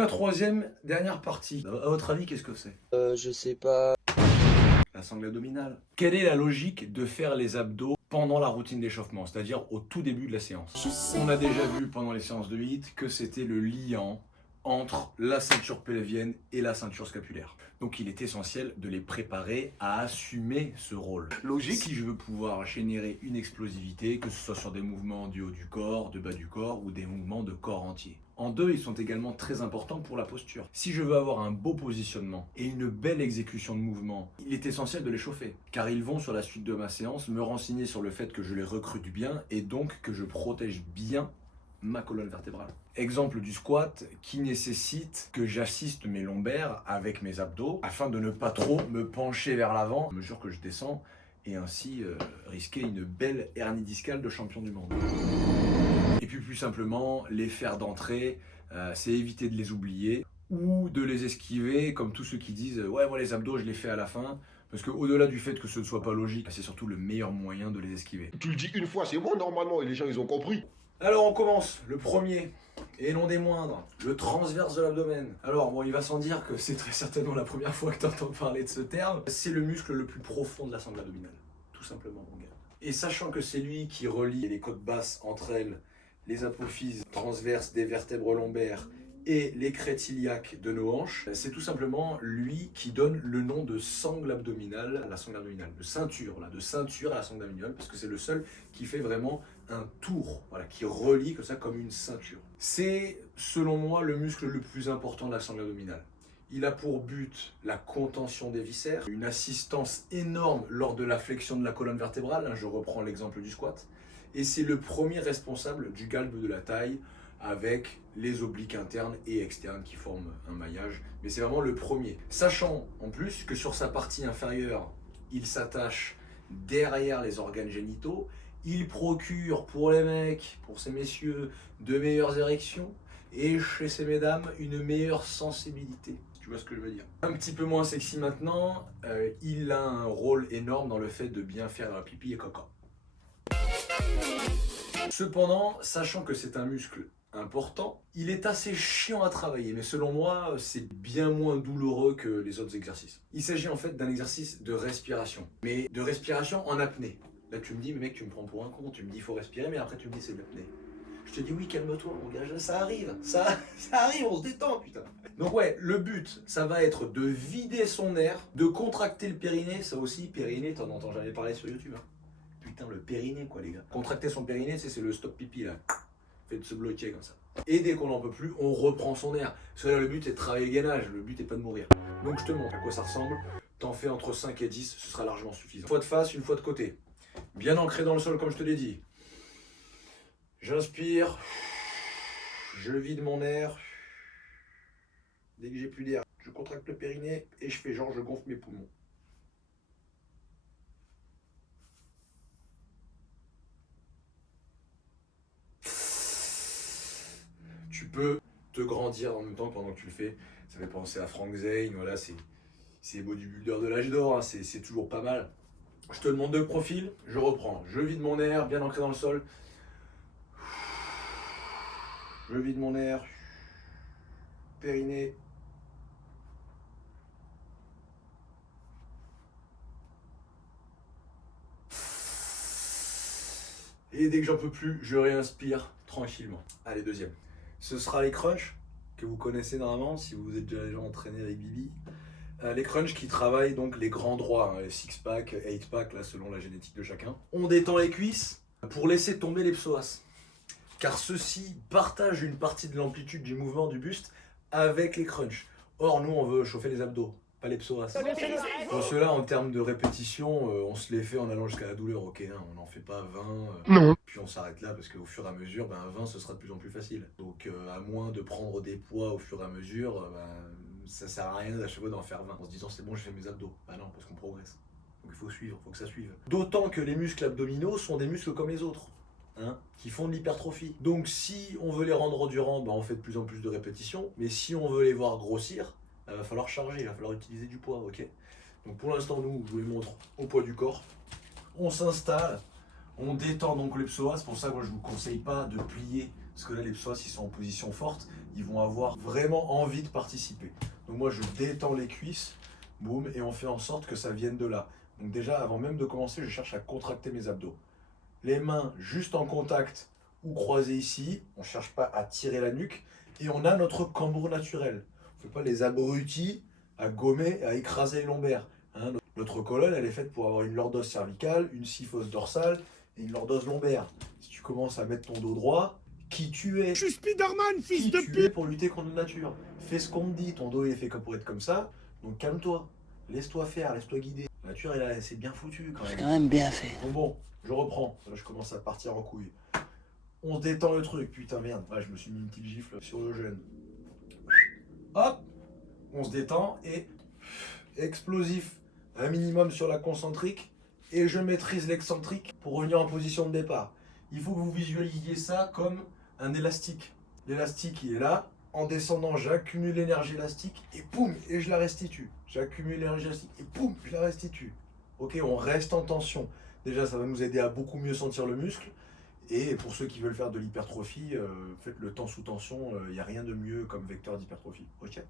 la troisième, dernière partie. À votre avis, qu'est-ce que c'est? Je sais pas. La sangle abdominale. Quelle est la logique de faire les abdos pendant la routine d'échauffement, c'est-à-dire au tout début de la séance? On a déjà vu pendant les séances de HIIT que c'était le liant entre la ceinture pelvienne et la ceinture scapulaire. Donc il est essentiel de les préparer à assumer ce rôle. Logique, si je veux pouvoir générer une explosivité, que ce soit sur des mouvements du haut du corps, de bas du corps ou des mouvements de corps entier. En deux, ils sont également très importants pour la posture. Si je veux avoir un beau positionnement et une belle exécution de mouvement, il est essentiel de les chauffer, car ils vont sur la suite de ma séance me renseigner sur le fait que je les recrute bien et donc que je protège bien ma colonne vertébrale. Exemple du squat qui nécessite que j'assiste mes lombaires avec mes abdos afin de ne pas trop me pencher vers l'avant à mesure que je descends et ainsi risquer une belle hernie discale de champion du monde. Et puis plus simplement, les fers d'entrée, c'est éviter de les oublier ou de les esquiver comme tous ceux qui disent « ouais moi les abdos je les fais à la fin ». Parce qu'au-delà du fait que ce ne soit pas logique, c'est surtout le meilleur moyen de les esquiver. Tu le dis une fois, c'est bon normalement, et les gens ils ont compris. Alors on commence, le premier, et non des moindres, le transverse de l'abdomen. Alors bon, il va sans dire que c'est très certainement la première fois que tu entends parler de ce terme. C'est le muscle le plus profond de la sangle abdominale, tout simplement mon gars. Et sachant que c'est lui qui relie les côtes basses entre elles, les apophyses transverses des vertèbres lombaires et les crêtes iliaques de nos hanches, c'est tout simplement lui qui donne le nom de sangle abdominale à la sangle abdominale, de ceinture à la sangle abdominale, parce que c'est le seul qui fait vraiment un tour, voilà, qui relie comme ça comme une ceinture. C'est selon moi le muscle le plus important de la sangle abdominale. Il a pour but la contention des viscères, une assistance énorme lors de la flexion de la colonne vertébrale, je reprends l'exemple du squat, et c'est le premier responsable du galbe de la taille avec les obliques internes et externes qui forment un maillage, mais c'est vraiment le premier. Sachant en plus que sur sa partie inférieure, il s'attache derrière les organes génitaux, il procure pour les mecs, pour ces messieurs, de meilleures érections, et chez ces mesdames, une meilleure sensibilité. Tu vois ce que je veux dire? Un petit peu moins sexy maintenant, il a un rôle énorme dans le fait de bien faire pipi et caca. Cependant, sachant que c'est un muscle important, il est assez chiant à travailler, mais selon moi, c'est bien moins douloureux que les autres exercices. Il s'agit en fait d'un exercice de respiration, mais de respiration en apnée. Là, tu me dis, mais mec, tu me prends pour un con, tu me dis, il faut respirer, mais après, tu me dis, c'est de l'apnée. Je te dis, oui, calme-toi, mon gars, ça arrive, ça arrive, on se détend, putain. Donc ouais, le but, ça va être de vider son air, de contracter le périnée, ça aussi, périnée, t'en entends jamais parler sur YouTube, hein. Putain, le périnée, quoi, les gars. Contracter son périnée, c'est le stop pipi, là. Fait de se bloquer comme ça. Et dès qu'on n'en peut plus, on reprend son air. Parce que là, le but, c'est de travailler le gainage, le but n'est pas de mourir. Donc je te montre à quoi ça ressemble. T'en fais entre 5 et 10, ce sera largement suffisant. Une fois de face, une fois de côté. Bien ancré dans le sol, comme je te l'ai dit. J'inspire. Je vide mon air. Dès que j'ai plus d'air, je contracte le périnée et je fais genre, je gonfle mes poumons. Tu peux te grandir en même temps pendant que tu le fais. Ça fait penser à Frank Zane, voilà, c'est les bodybuilders de l'âge d'or, hein, c'est toujours pas mal. Je te demande de profil, je reprends. Je vide mon air, bien ancré dans le sol. Je vide mon air. Périnée. Et dès que j'en peux plus, je réinspire tranquillement. Allez, deuxième. Ce sera les crunchs que vous connaissez normalement si vous êtes déjà entraîné avec Bibi. Les crunchs qui travaillent donc les grands droits, hein, les 6-pack, 8-pack, là selon la génétique de chacun. On détend les cuisses pour laisser tomber les psoas. Car ceux-ci partagent une partie de l'amplitude du mouvement du buste avec les crunchs. Or, nous, on veut chauffer les abdos, pas les psoas. Pour cela, en termes de répétition, on se les fait en allant jusqu'à la douleur, ok, hein, on n'en fait pas 20, Non. puis on s'arrête là parce qu'au fur et à mesure, 20 ce sera de plus en plus facile. Donc à moins de prendre des poids au fur et à mesure, ça sert à rien à chaque fois d'en faire 20 en se disant c'est bon, je fais mes abdos. Bah non, parce qu'on progresse. Donc il faut suivre, il faut que ça suive. D'autant que les muscles abdominaux sont des muscles comme les autres. Hein, qui font de l'hypertrophie. Donc si on veut les rendre endurants, on fait de plus en plus de répétitions, mais si on veut les voir grossir, il va falloir charger, il va falloir utiliser du poids, ok? Donc pour l'instant, nous, je vous les montre au poids du corps. On s'installe, on détend donc les psoas, c'est pour ça que moi je ne vous conseille pas de plier Parce que là, les psoas, s'ils sont en position forte, ils vont avoir vraiment envie de participer. Donc moi, je détends les cuisses, boum, et on fait en sorte que ça vienne de là. Donc déjà, avant même de commencer, je cherche à contracter mes abdos. Les mains juste en contact ou croisées ici. On ne cherche pas à tirer la nuque. Et on a notre cambour naturel. On ne fait pas les abrutis à gommer, à écraser les lombaires. Hein, notre colonne, elle est faite pour avoir une lordose cervicale, une syphose dorsale et une lordose lombaire. Si tu commences à mettre ton dos droit, qui tu es? Je suis Spider-Man, fils Qui de tu pute! es pour lutter contre la nature? Fais ce qu'on te dit. Ton dos, il est fait pour être comme ça. Donc calme-toi. Laisse-toi faire, laisse-toi guider. La nature, c'est bien foutu quand même. C'est quand même bien fait. Bon, je reprends. Là, je commence à partir en couille. On détend le truc. Putain, merde. Ouais, je me suis mis une petite gifle sur le gène. Hop, on se détend et explosif. Un minimum sur la concentrique. Et je maîtrise l'excentrique pour revenir en position de départ. Il faut que vous visualisiez ça comme un élastique. L'élastique, il est là. En descendant, j'accumule l'énergie élastique et poum, et je la restitue. J'accumule l'énergie élastique et poum, je la restitue. Ok, on reste en tension. Déjà, ça va nous aider à beaucoup mieux sentir le muscle. Et pour ceux qui veulent faire de l'hypertrophie, faites le temps sous tension. Il n'y a rien de mieux comme vecteur d'hypertrophie. Ok.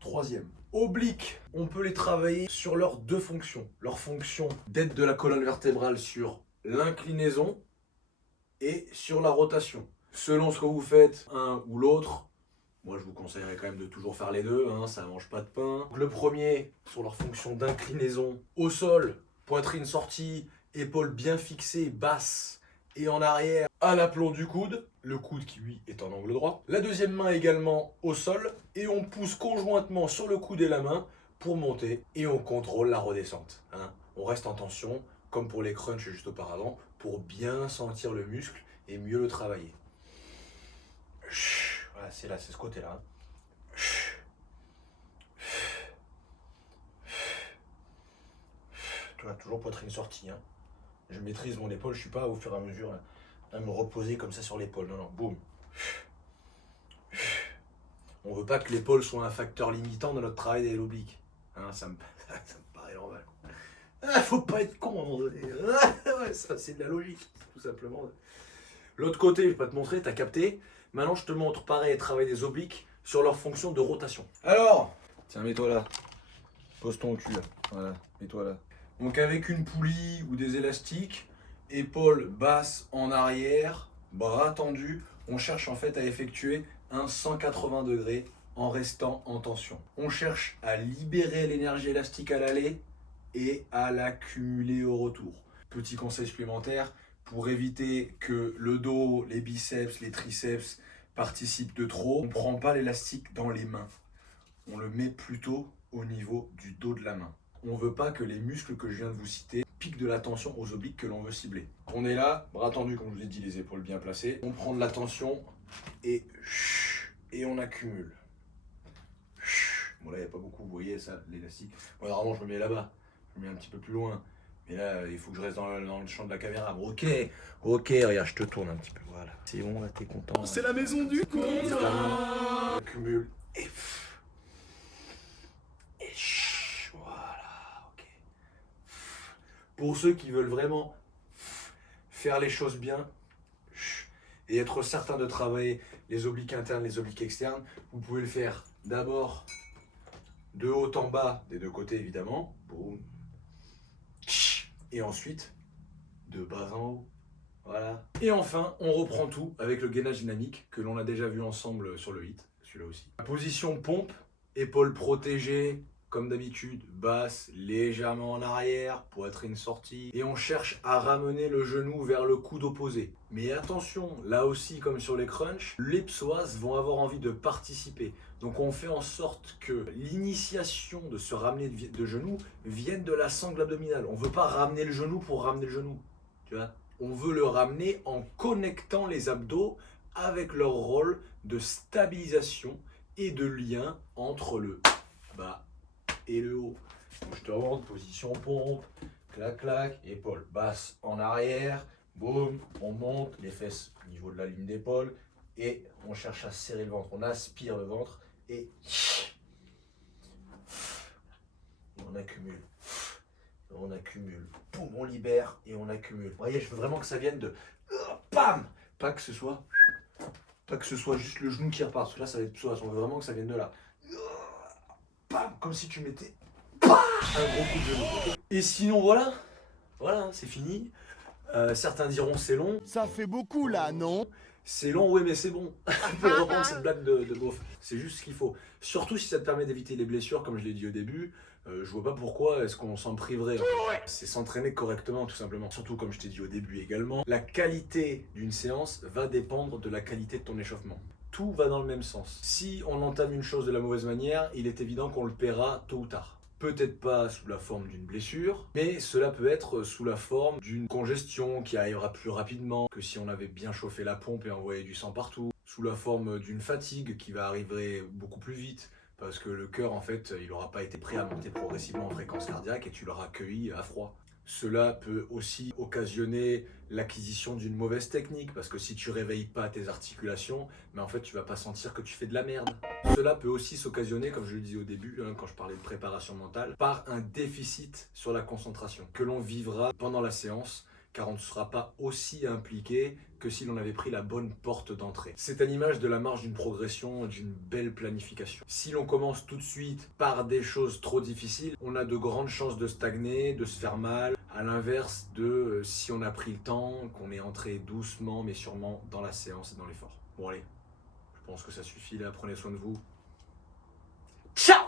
Troisième, obliques. On peut les travailler sur leurs deux fonctions. Leur fonction d'aide de la colonne vertébrale sur l'inclinaison et sur la rotation. Selon ce que vous faites, un ou l'autre, moi je vous conseillerais quand même de toujours faire les deux, hein, ça ne mange pas de pain. Le premier, sur leur fonction d'inclinaison, au sol, poitrine sortie, épaules bien fixées, basses et en arrière, à l'aplomb du coude. Le coude qui lui est en angle droit. La deuxième main également au sol et on pousse conjointement sur le coude et la main pour monter et on contrôle la redescente. Hein. On reste en tension, comme pour les crunchs juste auparavant, pour bien sentir le muscle et mieux le travailler. Voilà, c'est là, c'est ce côté-là. Tu vois, toujours poitrine sortie. Hein. Je maîtrise mon épaule, je suis pas au fur et à mesure à me reposer comme ça sur l'épaule. Non, non, boum. On veut pas que l'épaule soit un facteur limitant dans notre travail des l'oblique. Hein, ça me paraît normal. Faut pas être con à un moment donné. Ouais, ça, c'est de la logique, tout simplement. L'autre côté, je vais pas te montrer, t'as capté. Maintenant, je te montre pareil, travail des obliques sur leur fonction de rotation. Alors, tiens, mets-toi là. Pose ton cul là. Voilà, mets-toi là. Donc avec une poulie ou des élastiques, épaules basses en arrière, bras tendus, on cherche en fait à effectuer un 180 degrés en restant en tension. On cherche à libérer l'énergie élastique à l'aller et à l'accumuler au retour. Petit conseil supplémentaire, pour éviter que le dos, les biceps, les triceps participent de trop, on ne prend pas l'élastique dans les mains. On le met plutôt au niveau du dos de la main. On ne veut pas que les muscles que je viens de vous citer piquent de la tension aux obliques que l'on veut cibler. On est là, bras tendus comme je vous ai dit, les épaules bien placées. On prend de la tension et on accumule. Bon là il n'y a pas beaucoup, vous voyez ça, l'élastique. Bon normalement je me mets là-bas, je me mets un petit peu plus loin. Mais là, il faut que je reste dans le champ de la caméra. Bon, ok, regarde, je te tourne un petit peu. Voilà. C'est bon, là, t'es content. C'est la maison du con! Accumule. Et voilà, ok. Pour ceux qui veulent vraiment faire les choses bien et être certain de travailler les obliques internes, les obliques externes, vous pouvez le faire d'abord de haut en bas, des deux côtés évidemment. Boum. Et ensuite, de bas en haut. Voilà. Et enfin, on reprend tout avec le gainage dynamique que l'on a déjà vu ensemble sur le hit, celui-là aussi. Position pompe, épaules protégées, comme d'habitude, basse, légèrement en arrière, poitrine sortie. Et on cherche à ramener le genou vers le coude opposé. Mais attention, là aussi, comme sur les crunchs, les psoas vont avoir envie de participer. Donc on fait en sorte que l'initiation de se ramener de genou vienne de la sangle abdominale. On ne veut pas ramener le genou pour ramener le genou. Tu vois ? On veut le ramener en connectant les abdos avec leur rôle de stabilisation et de lien entre le bas et le haut. Donc je te remonte, position pompe, clac clac, épaule basse en arrière, boum, on monte, les fesses au niveau de la ligne d'épaule et on cherche à serrer le ventre, on aspire le ventre et on accumule. On accumule, boum, on libère et on accumule. Vous voyez, je veux vraiment que ça vienne de bam, pas que ce soit Pas que ce soit juste le genou qui repart, parce que là ça va être psoas, on veut vraiment que ça vienne de là. Bam, comme si tu mettais un gros coup de genou. Et sinon voilà, voilà, c'est fini. Certains diront c'est long. Ça fait beaucoup là, non? C'est long, ouais, mais c'est bon. On peut reprendre cette blague de beauf. C'est juste ce qu'il faut. Surtout si ça te permet d'éviter les blessures, comme je l'ai dit au début. Je vois pas pourquoi est-ce qu'on s'en priverait. En fait. C'est s'entraîner correctement, tout simplement. Surtout, comme je t'ai dit au début également, la qualité d'une séance va dépendre de la qualité de ton échauffement. Tout va dans le même sens. Si on entame une chose de la mauvaise manière, il est évident qu'on le paiera tôt ou tard. Peut-être pas sous la forme d'une blessure, mais cela peut être sous la forme d'une congestion qui arrivera plus rapidement que si on avait bien chauffé la pompe et envoyé du sang partout, sous la forme d'une fatigue qui va arriver beaucoup plus vite, parce que le cœur en fait il n'aura pas été prêt à monter progressivement en fréquence cardiaque et tu l'auras accueilli à froid. Cela peut aussi occasionner l'acquisition d'une mauvaise technique parce que si tu réveilles pas tes articulations, mais en fait tu vas pas sentir que tu fais de la merde. Cela peut aussi s'occasionner, comme je le disais au début, quand je parlais de préparation mentale, par un déficit sur la concentration que l'on vivra pendant la séance car on ne sera pas aussi impliqué que si l'on avait pris la bonne porte d'entrée. C'est à l'image de la marge d'une progression, d'une belle planification. Si l'on commence tout de suite par des choses trop difficiles, on a de grandes chances de stagner, de se faire mal, à l'inverse de si on a pris le temps, qu'on est entré doucement mais sûrement dans la séance et dans l'effort. Bon allez, je pense que ça suffit là, prenez soin de vous. Ciao!